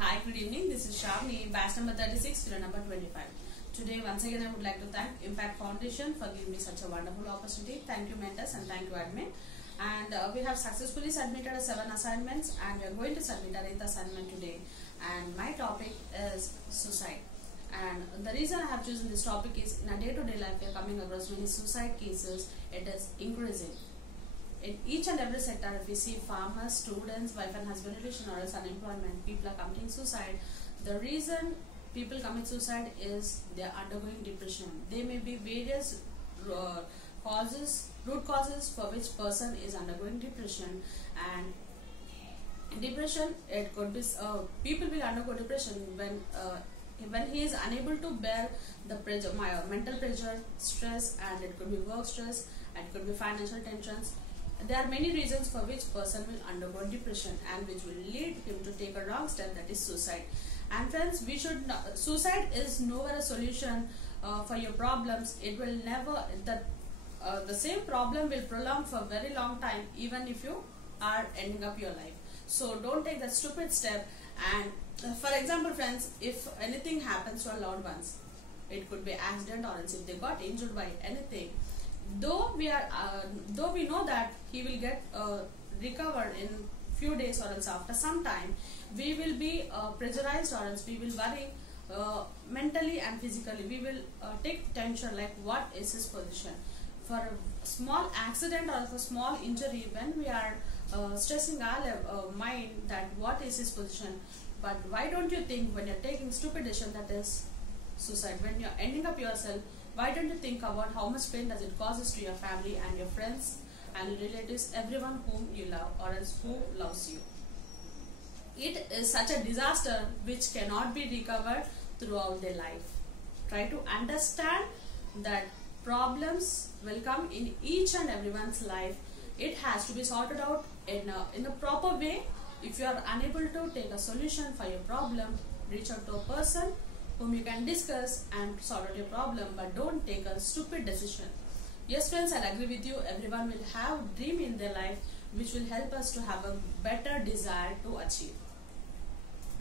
Hi, good evening. This is Shavni, batch number 36, student number 25. Today, once again, I would like to thank Impact Foundation for giving me such a wonderful opportunity. Thank you, mentors, and thank you, admin. And we have successfully submitted 7 assignments, and we are going to submit our 8th assignment today. And my topic is suicide. And the reason I have chosen this topic is in our day-to-day life, we are coming across many suicide cases. It is increasing. In each and every sector, if we see farmers, students, wife and husband relation, or else unemployment, people are committing suicide. The reason people commit suicide is they are undergoing depression. There may be various root causes for which person is undergoing depression. And depression, it could be people will undergo depression when he is unable to bear the pressure, mental pressure, stress, and it could be work stress, and it could be financial tensions. There are many reasons for which person will undergo depression and which will lead him to take a wrong step, that is suicide. And friends, suicide is nowhere a solution for your problems. It will never, the same problem will prolong for a very long time even if you are ending up your life. So don't take that stupid step. And for example, friends, if anything happens to our loved ones, it could be accident or else if they got injured by anything, though we know that he will get recovered in few days or else after some time, we will be pressurized or else we will worry mentally and physically. We will take tension like what is his position. For a small accident or a small injury, when we are stressing our mind that what is his position, but why don't you think when you're taking stupid decision, that is suicide, when you're ending up yourself, why don't you think about how much pain does it causes to your family and your friends and relatives, everyone whom you love or else who loves you. It is such a disaster which cannot be recovered throughout their life. Try to understand that problems will come in each and everyone's life. It has to be sorted out in a proper way. If you are unable to take a solution for your problem, reach out to a person whom you can discuss and sort out your problem, but don't take a stupid decision. Yes, friends, I agree with you. Everyone will have dream in their life which will help us to have a better desire to achieve.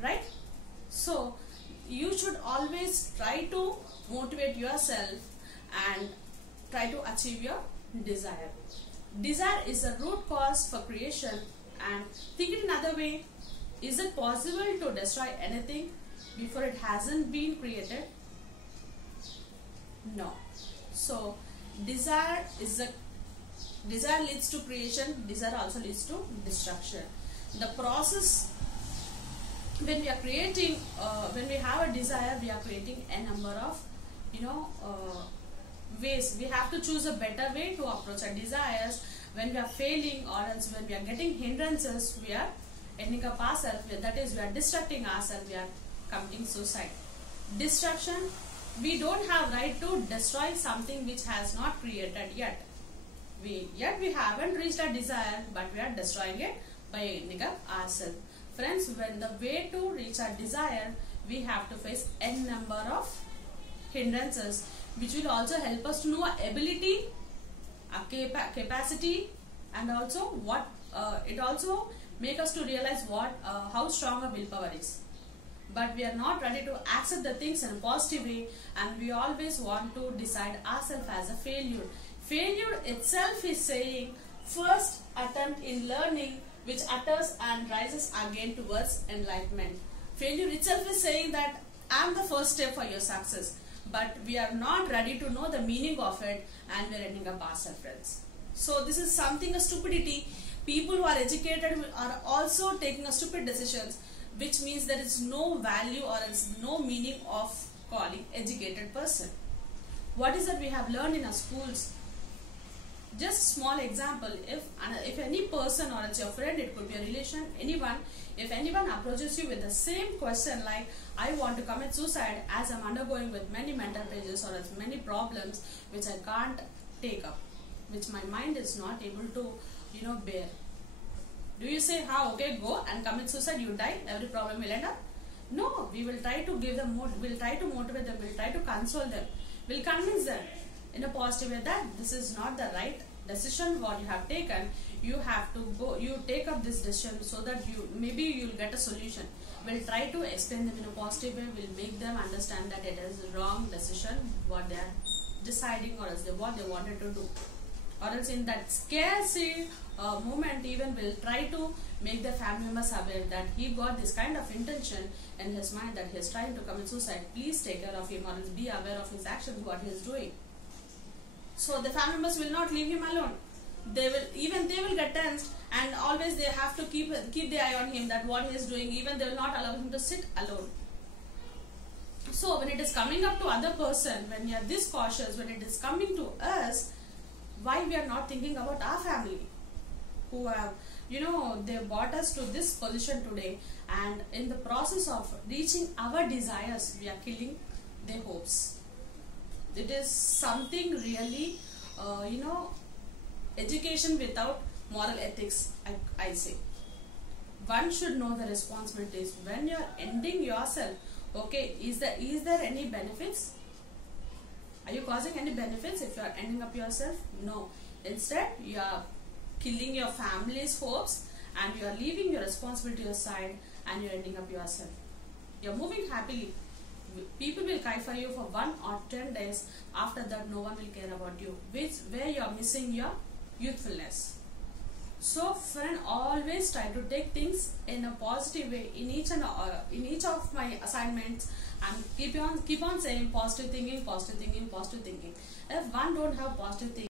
Right? So, you should always try to motivate yourself and try to achieve your desire. Desire is the root cause for creation, and think it another way. Is it possible to destroy anything before it hasn't been created? No. So desire leads to creation, desire also leads to destruction. The process, when we are creating, when we have a desire, we are creating a number of ways. We have to choose a better way to approach our desires. When we are failing or else when we are getting hindrances, we are ending up ourselves, that is we are distracting ourselves, we are committing suicide. Destruction, we don't have right to destroy something which has not created yet. We haven't reached our desire, but we are destroying it by ending up ourselves. Friends, when the way to reach our desire, we have to face a number of hindrances which will also help us to know our ability, our capacity, and also what it also make us to realize how strong our willpower is. But we are not ready to accept the things in a positive way, and we always want to decide ourselves as a failure. Failure itself is saying first attempt in learning which utters and rises again towards enlightenment. Failure itself is saying that I am the first step for your success, but we are not ready to know the meaning of it, and we are ending up ourselves, friends. So this is something a stupidity. People who are educated are also taking a stupid decisions, which means there is no value or else no meaning of calling educated person. What is that we have learned in our schools? Just small example, if any person or else your friend, it could be a relation, anyone, if anyone approaches you with the same question like, I want to commit suicide as I'm undergoing with many mental pressures or else many problems which I can't take up, which my mind is not able to bear. Do you say, okay, go and commit suicide, you die, every problem will end up? No, we will try to give them more, we'll try to motivate them, we'll try to console them, we'll convince them in a positive way that this is not the right decision what you have taken. You have to go, you take up this decision so that maybe you'll get a solution. will try to explain them in a positive way, will make them understand that it is a wrong decision what they are deciding, or else what they wanted to do, or else in that scarcity moment even will try to make the family members aware that he got this kind of intention in his mind that he is trying to commit suicide. Please take care of him, or else be aware of his actions, what he is doing. So the family members will not leave him alone. They will get tensed, and always they have to keep the eye on him, that what he is doing. Even they will not allow him to sit alone. So when it is coming up to other person, when you are this cautious, when it is coming to us, why we are not thinking about our family, who have, they brought us to this position today, and in the process of reaching our desires, we are killing their hopes. It is something really, education without moral ethics, I say. One should know the responsibilities when you are ending yourself. Okay, is there any benefits? Are you causing any benefits if you are ending up yourself? No. Instead, you are killing your family's hopes, and you are leaving your responsibility aside, and you are ending up yourself. You are moving happily. People will cry for you for 1 or 10 days. After that, no one will care about you, where you are missing your youthfulness. So friend, always try to take things in a positive way in each of my assignments, and keep on saying positive thinking, positive thinking, positive thinking. If one don't have positive thinking,